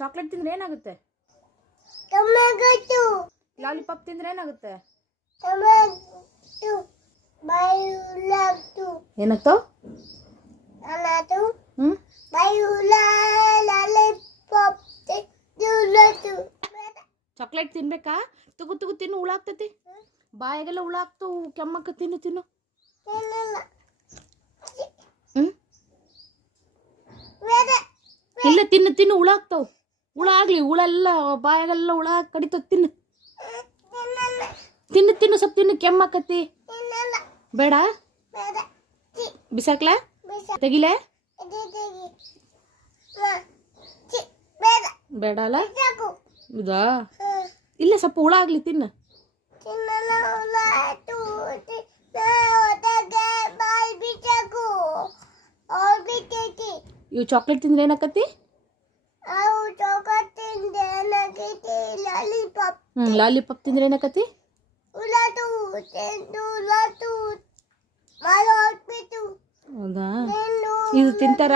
Chocolate ತಿಂದ್ರೆ ಏನಾಗುತ್ತೆ? Lollipop ತಿಂದ್ರೆ ಏನಾಗುತ್ತೆ? ಏನಾಗ್ತಾವ? ಚಾಕ್ಲೇಟ್ ತಿನ್ಬೇಕಾ? ತಗೋ ತಗೋ ತಿನ್ನು, ಹುಳ ಆಗ್ತತಿ. ಬಾಯಾಗೆಲ್ಲ ಹುಳ ಆಗ್ತಾವು, ಕೆಮ್ಮಕ್ಕ. ತಿನ್ನು ತಿನ್ನು. ಇಲ್ಲ, ತಿನ್ನು ತಿನ್ನು, ಹುಳ ಆಗ್ತಾವು. ಹುಳ ಆಗ್ಲಿ, ಹುಳ ಎಲ್ಲ ಬಾಯಾಗೆಲ್ಲ ಹುಳ ಕಡಿತ. ತಿನ್ನು ತಿನ್ನು ತಿನ್ನು, ಸ್ವಲ್ಪ ತಿನ್ನು, ಕೆಮ್ಮಕ್ಕತಿ. ಬೇಡ, ಬಿಸಾಕ್ಲಾ? ತೆಗಿಲೆ? ಬೇಡ ಅಲ್ಲ? ಹೌದಾ? ಇಲ್ಲ, ಸ್ವಲ್ಪ ಹುಳ ಆಗ್ಲಿ, ತಿನ್ನು. ಇವು ಚಾಕ್ಲೇಟ್ ತಿಂದ್ರೆ ಏನಾಕತಿ? ಲಾಲಿಪಾಪ್ ತಿಂದ್ರೆ ಏನಾಕತಿ? ಹೌದಾ? ಇದು ತಿಂತಾರ?